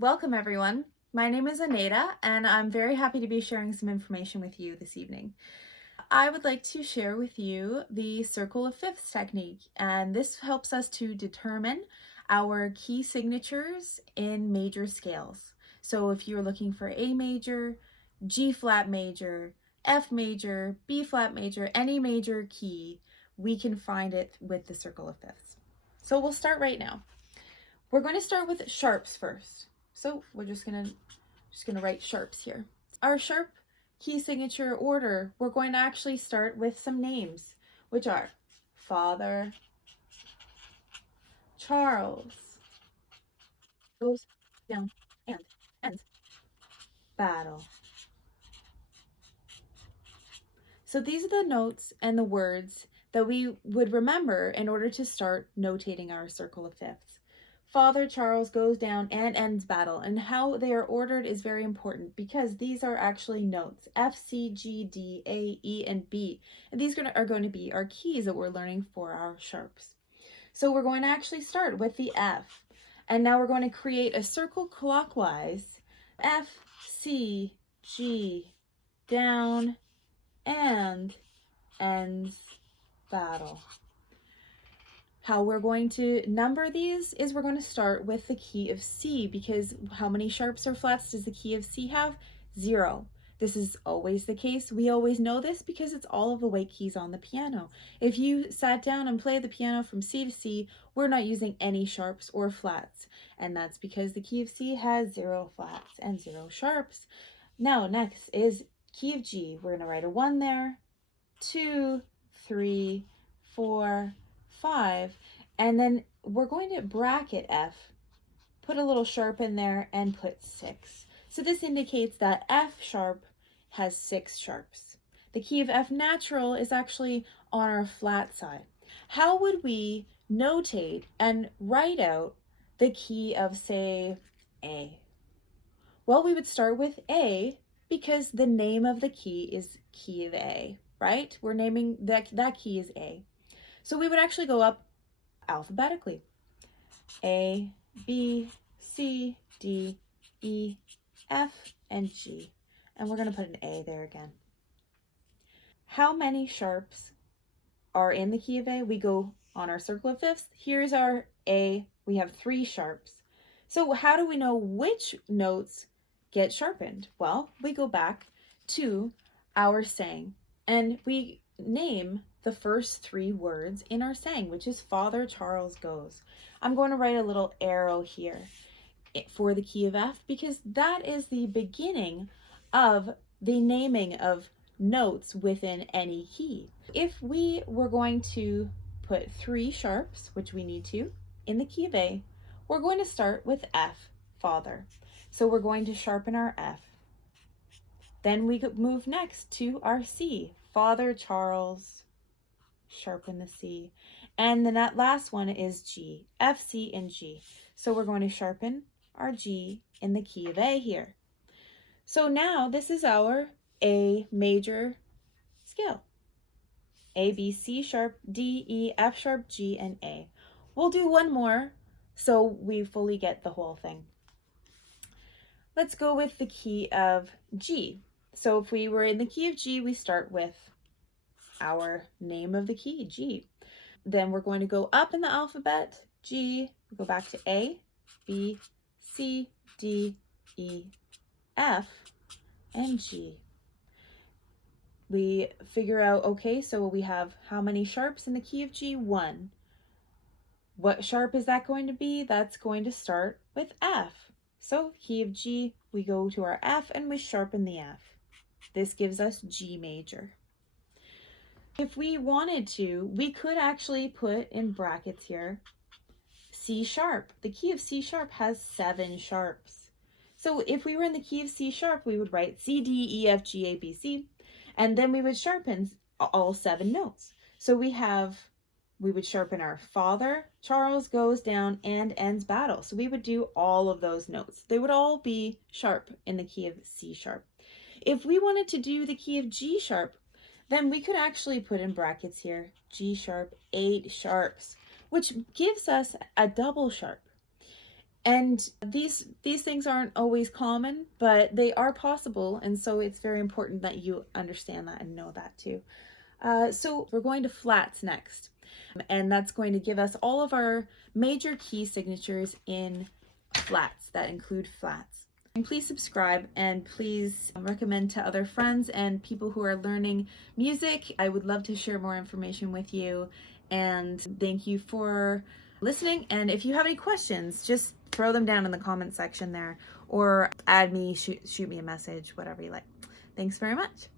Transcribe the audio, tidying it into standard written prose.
Welcome everyone. My name is Aneta and I'm very happy to be sharing some information with you this evening. I would like to share with you the circle of fifths technique, and this helps us to determine our key signatures in major scales. So if you're looking for A major, G flat major, F major, B flat major, any major key, we can find it with the circle of fifths. So we'll start right now. We're going to start with sharps first. So we're just gonna write sharps here. Our sharp key signature order, we're going to actually start with some names, which are Father Charles, goes down and ends battle. So these are the notes and the words that we would remember in order to start notating our circle of fifths. Father Charles goes down and ends battle, and how they are ordered is very important because these are actually notes: F, C, G, D, A, E, and B. And these are going to be our keys that we're learning for our sharps. So we're going to actually start with the F. And now we're going to create a circle clockwise. F, C, G, down, and ends battle. How we're going to number these is we're going to start with the key of C, because how many sharps or flats does the key of C have? 0. This is always the case. We always know this because it's all of the white keys on the piano. If you sat down and played the piano from C to C, we're not using any sharps or flats. And that's because the key of C has 0 flats and 0 sharps. Now, next is key of G. We're going to write a 1 there, 2, 3, 4, 5, and then we're going to bracket F, put a little sharp in there, and put 6. So this indicates that F sharp has 6 sharps. The key of F natural is actually on our flat side. How would we notate and write out the key of, say, A? Well, we would start with A because the name of the key is key of A, right? We're naming that key is A. So we would actually go up alphabetically. A, B, C, D, E, F, and G. And we're going to put an A there again. How many sharps are in the key of A? We go on our circle of fifths. Here's our A. We have 3 sharps. So how do we know which notes get sharpened? Well, we go back to our saying and we name the first 3 words in our saying, which is Father Charles goes. I'm going to write a little arrow here for the key of F because that is the beginning of the naming of notes within any key. If we were going to put 3 sharps, which we need to, in the key of A, we're going to start with F, Father. So we're going to sharpen our F. Then we could move next to our C, Father Charles, sharpen the C. And then that last one is G, F, C, and G. So we're going to sharpen our G in the key of A here. So now this is our A major scale. A, B, C sharp, D, E, F sharp, G, and A. We'll do one more so we fully get the whole thing. Let's go with the key of G. So if we were in the key of G, we start with our name of the key, G. Then we're going to go up in the alphabet, G, go back to A, B, C, D, E, F, and G. We figure out, okay, so we have how many sharps in the key of G? 1. What sharp is that going to be? That's going to start with F. So key of G, we go to our F and we sharpen the F. This gives us G major. If we wanted to, we could actually put in brackets here C sharp. The key of C sharp has 7 sharps. So if we were in the key of C sharp, we would write C, D, E, F, G, A, B, C, and then we would sharpen all 7 notes. So we would sharpen our Father, Charles goes down and ends battle. So we would do all of those notes. They would all be sharp in the key of C sharp. If we wanted to do the key of G sharp, then we could actually put in brackets here, G sharp, 8 sharps, which gives us a double sharp. And these things aren't always common, but they are possible, and so it's very important that you understand that and know that too. So we're going to flats next, and that's going to give us all of our major key signatures in flats that include flats. And please subscribe, and please recommend to other friends and people who are learning music. I would love to share more information with you, and thank you for listening. And if you have any questions, just throw them down in the comment section there, or add me, shoot me a message, whatever you like. Thanks very much.